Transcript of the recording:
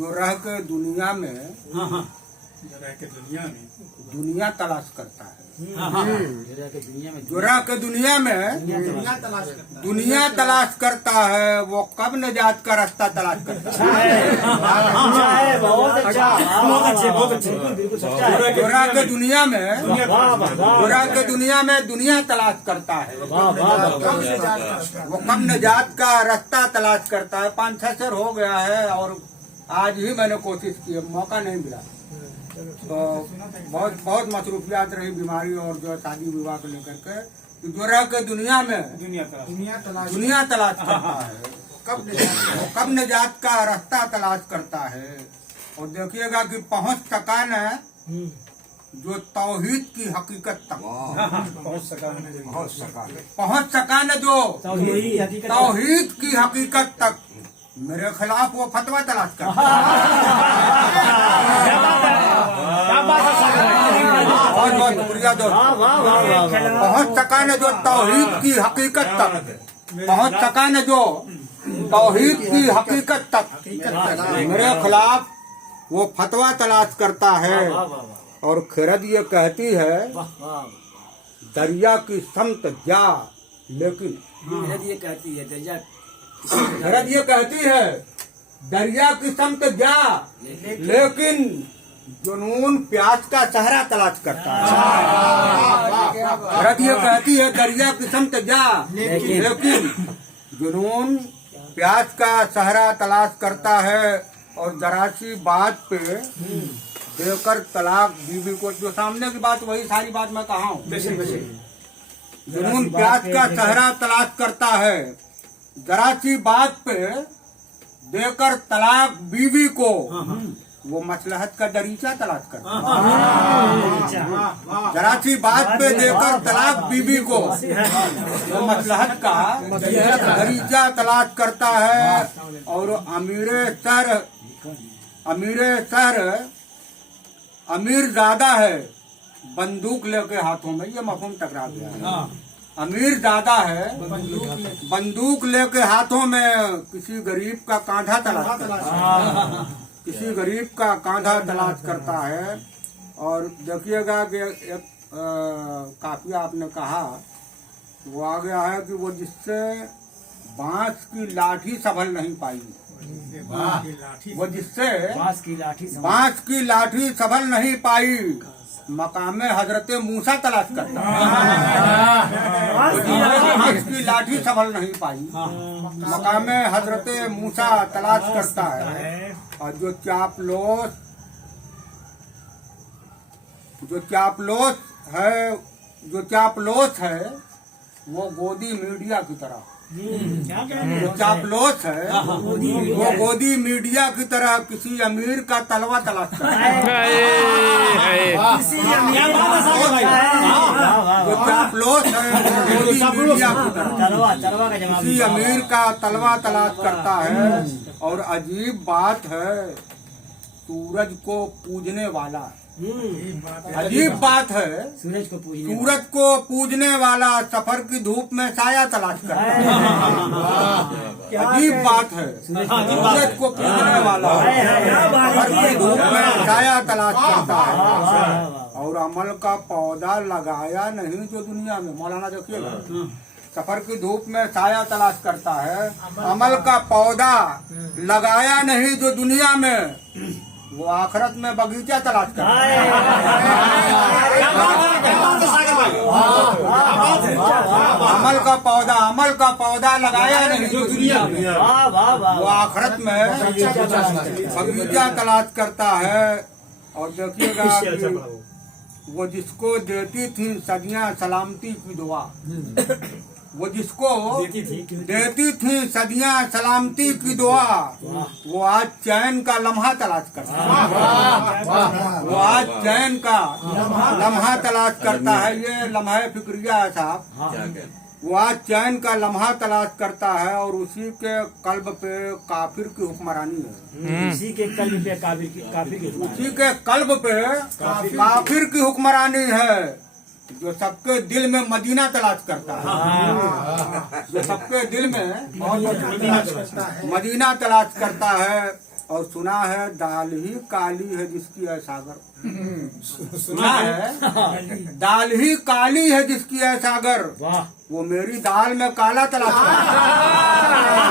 जो रह के दुनिया में दुनिया तलाश करता है, जो रह के दुनिया में दुनिया तलाश करता है, वो कब निजात का रास्ता तलाश करता है। बहुत अच्छा, जो रह के दुनिया में दुनिया तलाश करता है, वो कब निजात का रास्ता तलाश करता है। 5-6 साल हो गया है और आज ही मैंने कोशिश की, मौका नहीं मिला। तो बहुत मसरूफियात रही, बीमारी और जो शादी विवाह को लेकर के। तो जो रह के दुनिया में दुनिया तलाश करता है, कब निजात का रास्ता तलाश करता है। और देखिएगा कि पहुंच सका न जो तौहीद की हकीकत तक, पहुंच सका न जो तौहीद की हकीकत तक, मेरे खिलाफ वो फतवा तलाश करता बहुत बहुत शुक्रिया दोस्त। पहुंच सका न जो तौहीद की हकीकत तक, पहुंच सका न जो तौहीद की हकीकत तक, मेरे खिलाफ वो फतवा तलाश करता है। और खिरद ये कहती है दरिया की समत जा, लेकिन खिरद ये कहती है दरिया की समत जा, लेकिन जुनून प्यास का सहारा तलाश करता है। खिरद ये कहती है दरिया की समत जा, लेकिन जुनून प्यास का सहारा तलाश करता है। और जरा सी बात पे देकर तलाक बीवी को, जो सामने की बात वही सारी बात मैं कहा हूँ। जुनून प्यास का सहारा तलाश करता है, जरा सी बात पे देकर तलाक बीवी को वो मसलहत का दरीचा तलाश करता है। जरा सी बात पे देकर तलाक बीवी को वो मसलहत का दरीचा तलाश करता है। और अमीर ज्यादा है बंदूक लेके हाथों में, ये मफहूम टकरा गया है। अमीर ज्यादा है बंदूक लेके हाथों में, किसी गरीब का कांधा तलाश करता है, किसी गरीब का कांधा तलाश करता है। और देखिएगा कि एक काफिया आपने कहा वो आ गया है कि वो जिससे बांस की लाठी संभल नहीं पाई, वो जिससे बांस की लाठी संभल नहीं पाई, मकामे हजरत मूसा तलाश करता है। बांस की लाठी संभल नहीं पाई, मकामे हजरत मूसा तलाश करता है। और जो चापलोस है वो गोदी मीडिया की तरह, जो चापलोस है वो गोदी मीडिया की तरह किसी अमीर का तलवा तलाश करता है। जो चापलोस है गोदी मीडिया की तरह किसी अमीर का तलवा तलाश करता है। और अजीब बात है, सूरज को पूजने वाला, अजीब बात है, सूरज को पूजने वाला सफर की धूप में साया तलाश करता है। अजीब बात है, सूरज को पूजने वाला सफर की धूप में साया तलाश करता है। और अमल का पौधा लगाया नहीं जो दुनिया में, मौलाना देखिएगा, सफर की धूप में साया तलाश करता है। अमल का पौधा लगाया नहीं जो दुनिया में, वो आखिरत में बगीचा तलाश करता है। अमल का पौधा लगाया नहीं जो दुनिया में, वो आखिरत में बगीचा तलाश करता है। और देखिएगा वो जिसको देती थी सदियां सलामती की दुआ, वो जिसको देती थी सदियां सलामती की दुआ, वो आज चैन का लम्हा तलाश करता है। वो आज चैन का लम्हा तलाश करता है। ये लम्हा फिक्रिया है साहब, वो आज चैन का लम्हा तलाश करता है। और उसी के कल्ब पे काफिर की हुक्मरानी है, उसी के कल्ब पे काफिर की उसी के कल्ब पे काफिर की हुक्मरानी है। जो सबके दिल में मदीना तलाश करता है, जो सबके दिल में मदीना तलाश करता है। और सुना है दाल ही काली है जिसकी है सागर, सुना है दाल ही काली है जिसकी है सागर, वाह वो मेरी दाल में काला तलाश करता है।